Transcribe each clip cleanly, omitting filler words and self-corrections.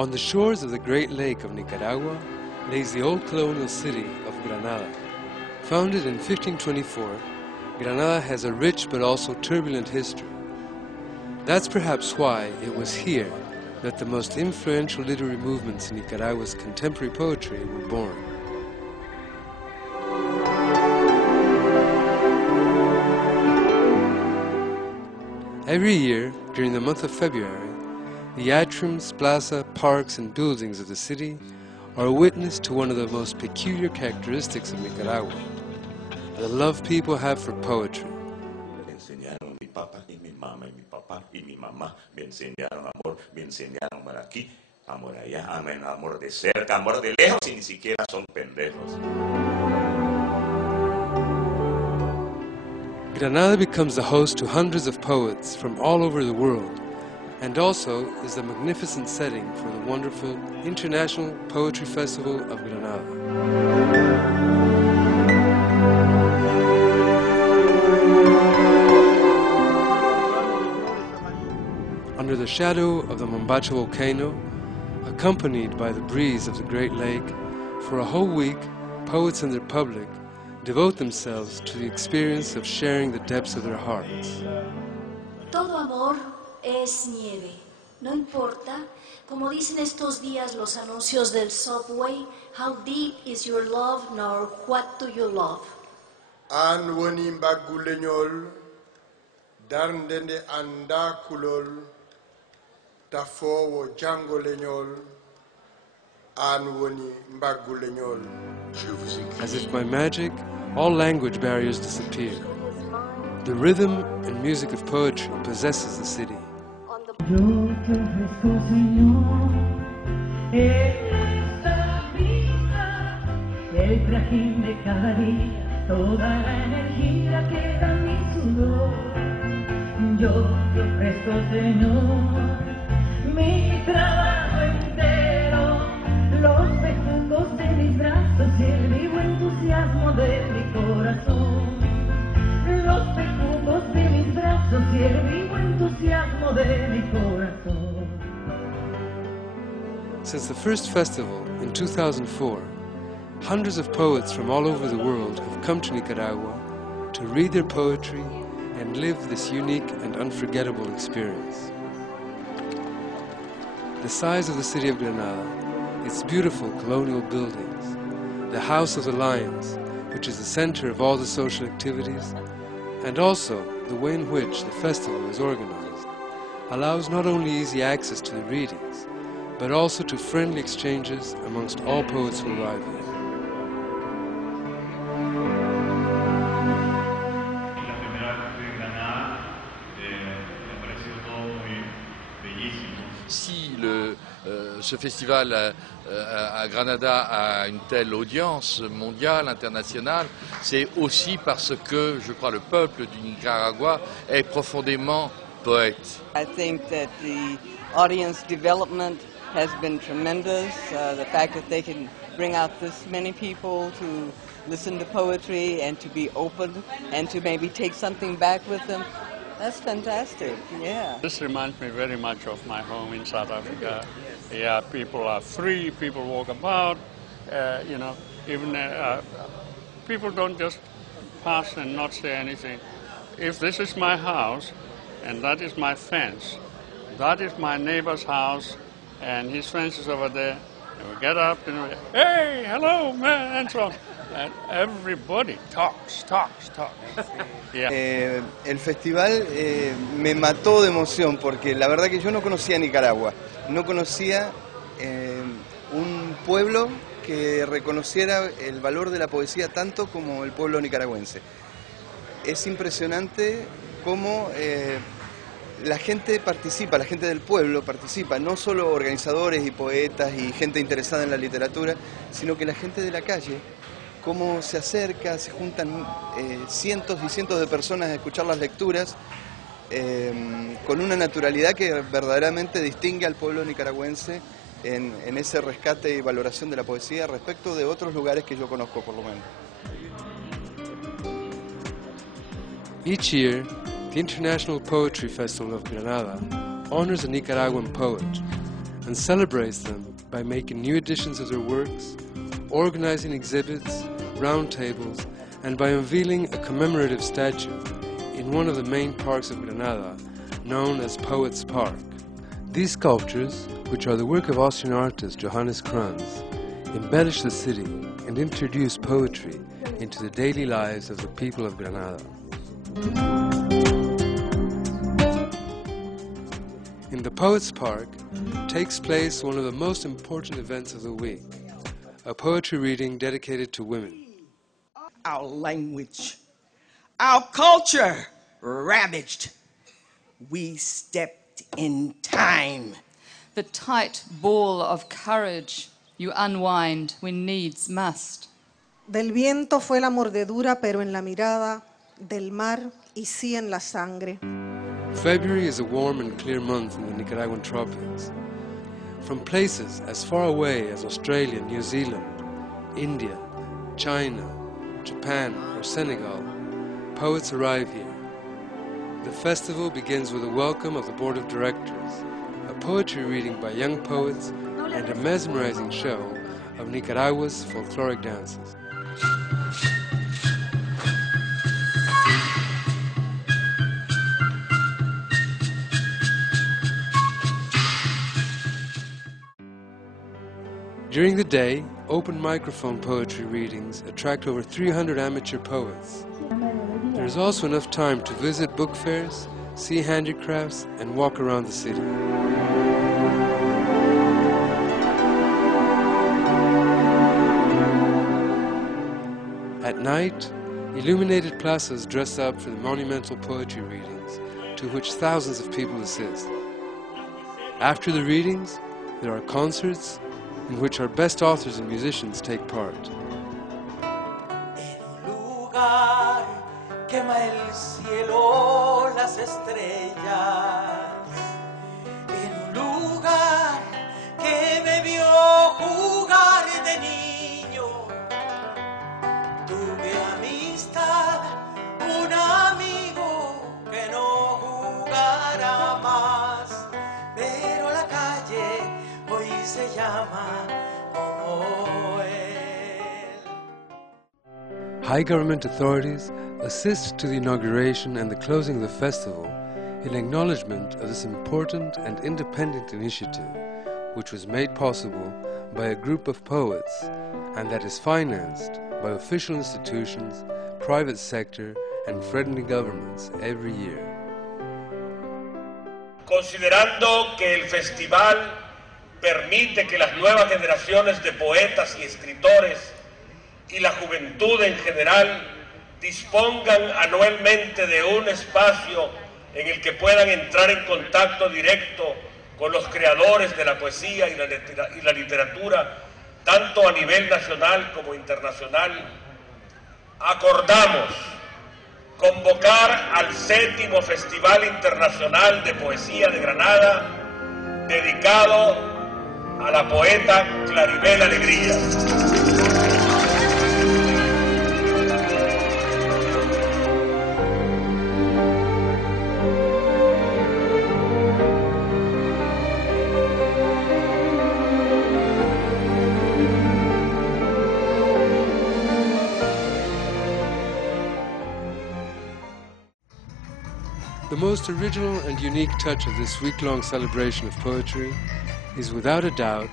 On the shores of the Great Lake of Nicaragua lays the old colonial city of Granada. Founded in 1524, Granada has a rich but also turbulent history. That's perhaps why it was here that the most influential literary movements in Nicaragua's contemporary poetry were born. Every year, during the month of February, the atriums, plaza, parks, and buildings of the city are a witness to one of the most peculiar characteristics of Nicaragua, the love people have for poetry. Me enseñaron mi papá y mi mamá y mi papá y mi mamá me enseñaron amor, me enseñaron amor aquí, amor allá, amor de cerca, amor de lejos y ni siquiera son pendejos. Granada becomes the host to hundreds of poets from all over the world, and also is the magnificent setting for the wonderful International Poetry Festival of Granada. Under the shadow of the Mombacho volcano, accompanied by the breeze of the Great Lake, for a whole week, poets and their public devote themselves to the experience of sharing the depths of their hearts. Todo amor es nieve, no importa, como dicen estos días los anuncios del subway, how deep is your love, nor what do you love. An woni mbagguleñol, darndende anda kulol, tafowo jangoleñol, an woni mbagguleñol. As if by magic, all language barriers disappear. The rhythm and music of poetry possesses the city. Yo te ofrezco, Señor, esta vida, el trajín de cada día, toda la energía que da mi sudor. Yo te ofrezco, Señor, mi trabajo entero, los bejucos de mis brazos y el vivo entusiasmo de mi corazón. Los bejucos de mis brazos y el vivo entusiasmo de mi corazón. Since the first festival in 2004, hundreds of poets from all over the world have come to Nicaragua to read their poetry and live this unique and unforgettable experience. The size of the city of Granada, its beautiful colonial buildings, the House of the Lions, which is the center of all the social activities, and also the way in which the festival is organized, allows not only easy access to the readings, but also to friendly exchanges amongst all poets who arrive here. Si ce festival à Granada a une telle audience mondiale, internationale, c'est aussi parce que, je crois, le peuple du Nicaragua est profondément poète. I think that the audience development has been tremendous. The fact that they can bring out this many people to listen to poetry and to be open and to maybe take something back with them. That's fantastic, yeah. This reminds me very much of my home in South Africa. Yeah, people are free, people walk about, you know, even people don't just pass and not say anything. If this is my house and that is my fence, that is my neighbor's house and his fence is over there, and we get up and we, hey, hello, man, and so on. And everybody talks. Yeah. El festival me mató de emoción porque la verdad que yo no conocía Nicaragua, no conocía un pueblo que reconociera el valor de la poesía tanto como el pueblo nicaragüense. Es impresionante cómo la gente participa, la gente del pueblo participa, no solo organizadores y poetas y gente interesada en la literatura, sino que la gente de la calle, cómo se acerca, se juntan cientos y cientos de personas a escuchar las lecturas con una naturalidad que verdaderamente distingue al pueblo nicaragüense en ese rescate y valoración de la poesía respecto de otros lugares que yo conozco por lo menos. Each year, the International Poetry Festival of Granada honors a Nicaraguan poet, and celebrates them by making new editions of their works, organizing exhibits, roundtables, and by unveiling a commemorative statue in one of the main parks of Granada, known as Poets Park. These sculptures, which are the work of Austrian artist Johannes Kranz, embellish the city and introduce poetry into the daily lives of the people of Granada. In the Poets Park takes place one of the most important events of the week, a poetry reading dedicated to women. Our language, our culture ravaged. We stepped in time. The tight ball of courage you unwind when needs must. Del viento fue la mordedura, pero en la mirada, del mar y sí en la sangre. February is a warm and clear month in the Nicaraguan tropics. From places as far away as Australia, New Zealand, India, China, Japan or Senegal, poets arrive here. The festival begins with a welcome of the board of directors, a poetry reading by young poets, and a mesmerizing show of Nicaragua's folkloric dances. During the day, open microphone poetry readings attract over 300 amateur poets. There is also enough time to visit book fairs, see handicrafts, and walk around the city. At night, illuminated plazas dress up for the monumental poetry readings, to which thousands of people assist. After the readings, there are concerts, in which our best authors and musicians take part. En un lugar quema el cielo las estrellas, en un lugar que me vio jugar de niño, tuve amistad, un amigo que no jugara más, pero la calle hoy se llama como él. High government authorities assist to the inauguration and the closing of the festival in acknowledgement of this important and independent initiative, which was made possible by a group of poets and that is financed by official institutions, private sector and friendly governments every year. Considerando que el festival permite que las nuevas generaciones de poetas y escritores y la juventud en general dispongan anualmente de un espacio en el que puedan entrar en contacto directo con los creadores de la poesía y la literatura, tanto a nivel nacional como internacional, acordamos convocar al 7º Festival Internacional de Poesía de Granada, dedicado a la poeta Claribel Alegría. The most original and unique touch of this week-long celebration of poetry is without a doubt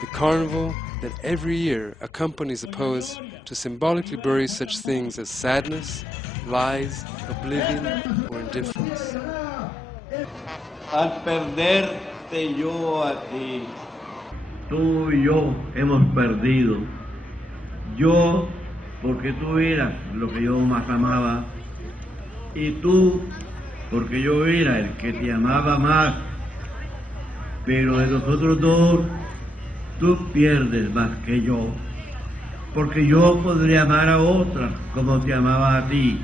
the carnival that every year accompanies the poets to symbolically bury such things as sadness, lies, oblivion, or indifference. Al perderte yo a ti, tú y yo hemos perdido. Yo, porque tú eras lo que yo más amaba, y tú, porque yo era el que te amaba más. Pero de los otros dos, tú pierdes más que yo, porque yo podría amar a otras como te amaba a ti,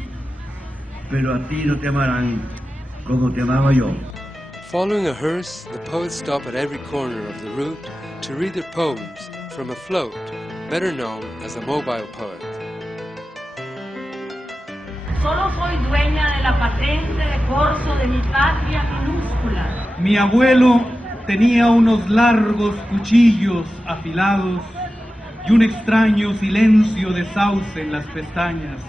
pero a ti no te amarán como te amaba yo. Following a hearse, the poets stop at every corner of the route to read their poems from a float, better known as a mobile poet. Solo soy dueña de la patente de corso de mi patria minúscula. Mi abuelo tenía unos largos cuchillos afilados y un extraño silencio de sauce en las pestañas.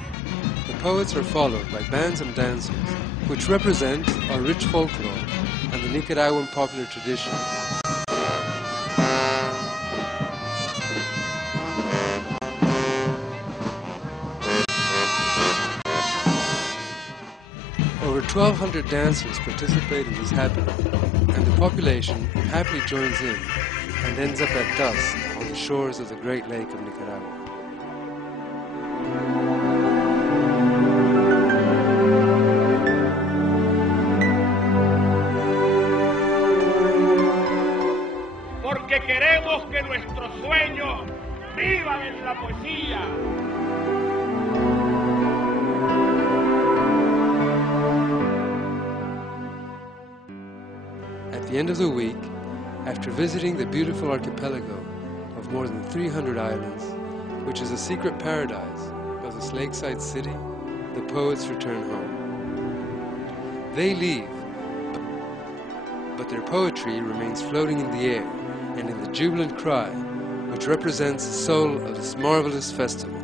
The poets are followed by bands and dancers, which represent our rich folklore and the Nicaraguan popular traditions. Over 1,200 dancers participate in this happening, and the population happily joins in and ends up at dusk on the shores of the Great Lake of Nicaragua. Porque queremos que nuestros sueños vivan en la poesía. At the end of the week, after visiting the beautiful archipelago of more than 300 islands, which is a secret paradise of this lakeside city, the poets return home. They leave, but their poetry remains floating in the air and in the jubilant cry, which represents the soul of this marvelous festival.